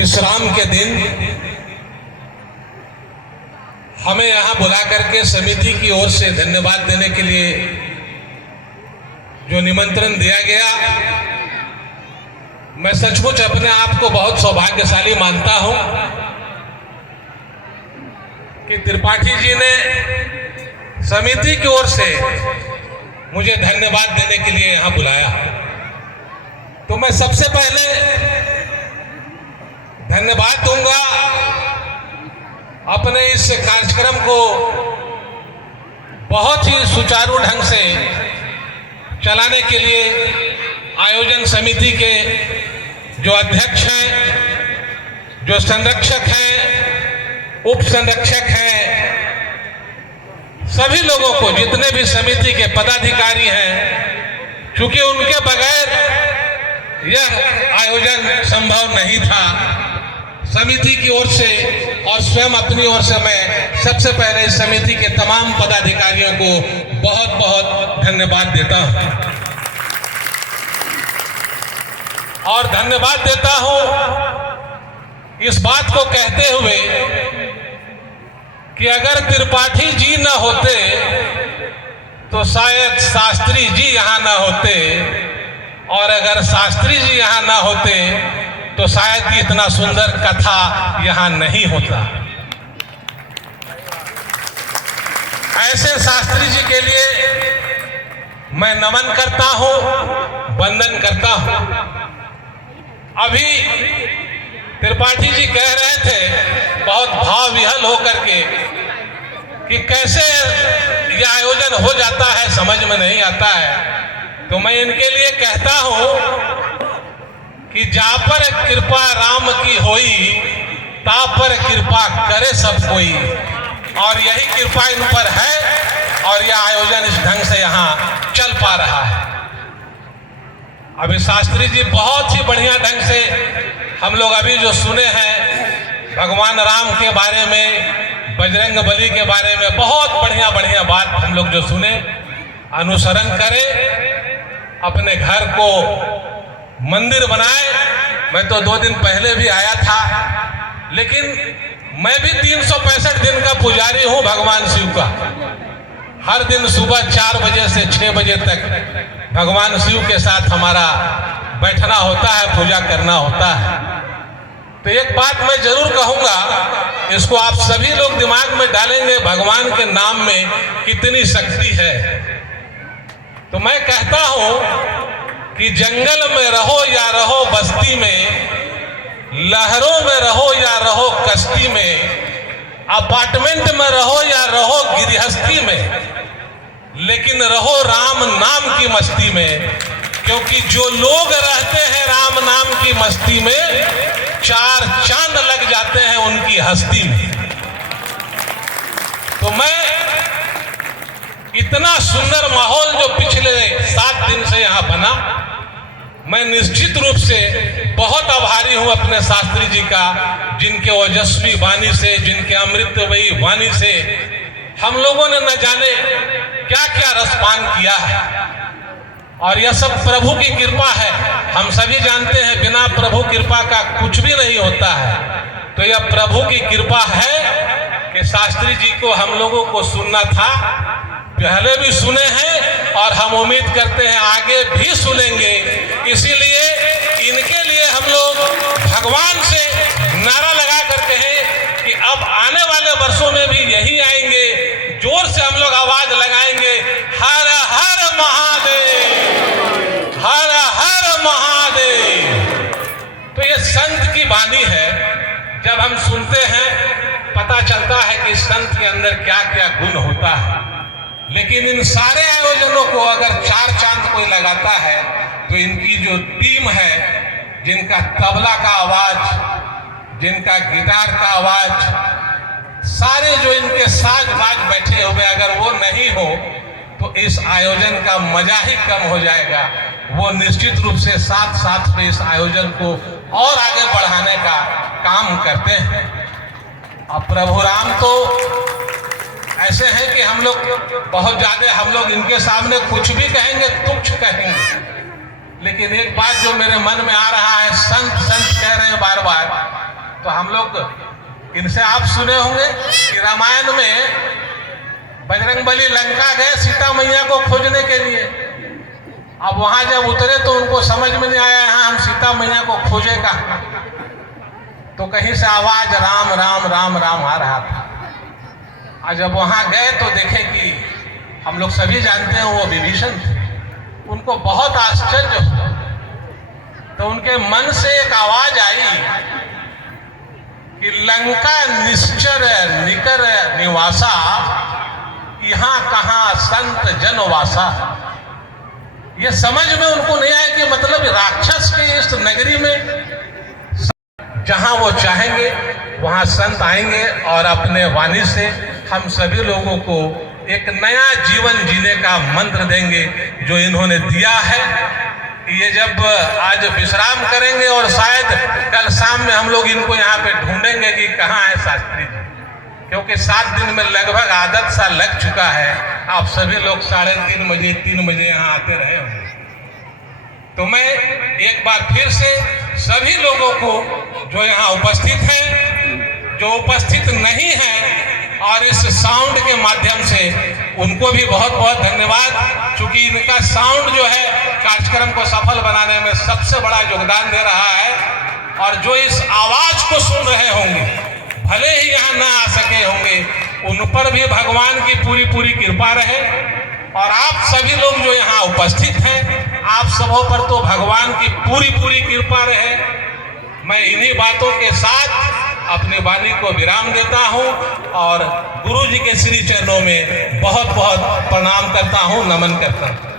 विश्राम के दिन हमें यहाँ बुला करके समिति की ओर से धन्यवाद देने के लिए जो निमंत्रण दिया गया, मैं सचमुच अपने आप को बहुत सौभाग्यशाली मानता हूं कि त्रिपाठी जी ने समिति की ओर से मुझे धन्यवाद देने के लिए यहाँ बुलाया। तो मैं सबसे पहले धन्यवाद दूंगा अपने इस कार्यक्रम को बहुत ही सुचारू ढंग से चलाने के लिए आयोजन समिति के जो अध्यक्ष हैं, जो संरक्षक हैं, उप संरक्षक हैं, सभी लोगों को, जितने भी समिति के पदाधिकारी हैं, क्योंकि उनके बगैर यह आयोजन संभव नहीं था। समिति की ओर से और स्वयं अपनी ओर से मैं सबसे पहले इस समिति के तमाम पदाधिकारियों को बहुत बहुत धन्यवाद देता हूं। और धन्यवाद देता हूं इस बात को कहते हुए कि अगर त्रिपाठी जी न होते तो शायद शास्त्री जी यहाँ न होते, और अगर शास्त्री जी यहाँ न होते तो शायद इतना सुंदर कथा यहाँ नहीं होता। ऐसे शास्त्री जी के लिए मैं नमन करता हूँ, वंदन करता हूँ। अभी त्रिपाठी जी कह रहे थे बहुत भाव विहल होकर के कि कैसे यह आयोजन हो जाता है, समझ में नहीं आता है। तो मैं इनके लिए कहता हूँ कि जा पर कृपा राम की होई, ता पर कृपा करे सब कोई, और यही कृपा इन पर है और यह आयोजन इस ढंग से यहाँ चल पा रहा है। अभी शास्त्री जी बहुत ही बढ़िया ढंग से हम लोग अभी जो सुने हैं भगवान राम के बारे में, बजरंग बली के बारे में, बहुत बढ़िया बढ़िया बात हम लोग जो सुने, अनुसरण करें, अपने घर को मंदिर बनाए। मैं तो 2 दिन पहले भी आया था, लेकिन मैं भी 365 दिन का पुजारी हूं भगवान शिव का। हर दिन सुबह 4 बजे से 6 बजे तक भगवान शिव के साथ हमारा बैठना होता है, पूजा करना होता है। तो एक बात मैं जरूर कहूंगा, इसको आप सभी लोग दिमाग में डालेंगे, भगवान के नाम में कितनी शक्ति है। तो मैं कहता हूं कि जंगल में रहो या रहो बस्ती में, लहरों में रहो या रहो कश्ती में, अपार्टमेंट में रहो या रहो गृहस्थी में, लेकिन रहो राम नाम की मस्ती में। क्योंकि जो लोग रहते हैं राम नाम की मस्ती में, 4 चांद लग जाते हैं उनकी हस्ती में। तो मैं इतना सुंदर माहौल जो पिछले 7 दिन से यहाँ बना, मैं निश्चित रूप से बहुत आभारी हूँ अपने शास्त्री जी का, जिनके ओजस्वी वाणी से, जिनके अमृतमयी वाणी से हम लोगों ने न जाने क्या क्या रसपान किया है। और यह सब प्रभु की कृपा है। हम सभी जानते हैं बिना प्रभु कृपा का कुछ भी नहीं होता है। तो यह प्रभु की कृपा है कि शास्त्री जी को हम लोगों को सुनना था, पहले भी सुने हैं और हम उम्मीद करते हैं आगे भी सुनेंगे। इसीलिए इनके लिए हम लोग भगवान से नारा लगा करके हैं कि अब आने वाले वर्षों में भी यही आएंगे, जोर से हम लोग आवाज लगाएंगे, हर हर महादेव, हर हर महादेव। तो ये संत की वाणी है। जब हम सुनते हैं पता चलता है कि संत के अंदर क्या क्या गुण होता है। लेकिन इन सारे आयोजनों को अगर 4 चांद कोई लगाता है तो इनकी जो टीम है, जिनका तबला का आवाज, जिनका गिटार का आवाज, सारे जो इनके साज बाज बैठे हुए, अगर वो नहीं हो तो इस आयोजन का मजा ही कम हो जाएगा। वो निश्चित रूप से साथ साथ में इस आयोजन को और आगे बढ़ाने का काम करते हैं। अब प्रभु राम तो ऐसे हैं कि हम लोग बहुत ज्यादा, हम लोग इनके सामने कुछ भी कहेंगे तुच्छ कहेंगे। लेकिन एक बात जो मेरे मन में आ रहा है, संत संत कह रहे हैं बार बार, तो हम लोग इनसे आप सुने होंगे कि रामायण में बजरंगबली लंका गए सीता मैया को खोजने के लिए। अब वहां जब उतरे तो उनको समझ में नहीं आया यहाँ हम सीता मैया को खोजेगा, तो कहीं से आवाज राम राम राम राम आ रहा था। और जब वहां गए तो देखे कि हम लोग सभी जानते हैं वो विभीषण थे। उनको बहुत आश्चर्य हुआ, तो उनके मन से एक आवाज आई कि लंका निश्चर निकर निवासा, यहाँ कहाँ संत जनवासा। ये समझ में उनको नहीं आया कि मतलब राक्षस के इस नगरी में जहां वो चाहेंगे वहां संत आएंगे और अपने वाणी से हम सभी लोगों को एक नया जीवन जीने का मंत्र देंगे जो इन्होंने दिया है। ये जब आज विश्राम करेंगे और शायद कल शाम में हम लोग इनको यहाँ पे ढूंढेंगे कि कहाँ है शास्त्री जी, क्योंकि 7 दिन में लगभग आदत सा लग चुका है। आप सभी लोग 3:30 बजे 3 बजे यहाँ आते रहे होंगे। तो मैं एक बार फिर से सभी लोगों को जो यहाँ उपस्थित हैं, जो उपस्थित नहीं हैं और इस साउंड के माध्यम से उनको भी बहुत बहुत धन्यवाद, क्योंकि इनका साउंड जो है कार्यक्रम को सफल बनाने में सबसे बड़ा योगदान दे रहा है। और जो इस आवाज को सुन रहे होंगे, भले ही यहाँ ना आ सके होंगे, उन पर भी भगवान की पूरी पूरी कृपा रहे। और आप सभी लोग जो यहाँ उपस्थित हैं, आप सबों पर तो भगवान की पूरी पूरी कृपा रहे। मैं इन्हीं बातों के साथ अपनी वाणी को विराम देता हूँ और गुरु जी के श्री चरणों में बहुत बहुत प्रणाम करता हूँ, नमन करता हूँ।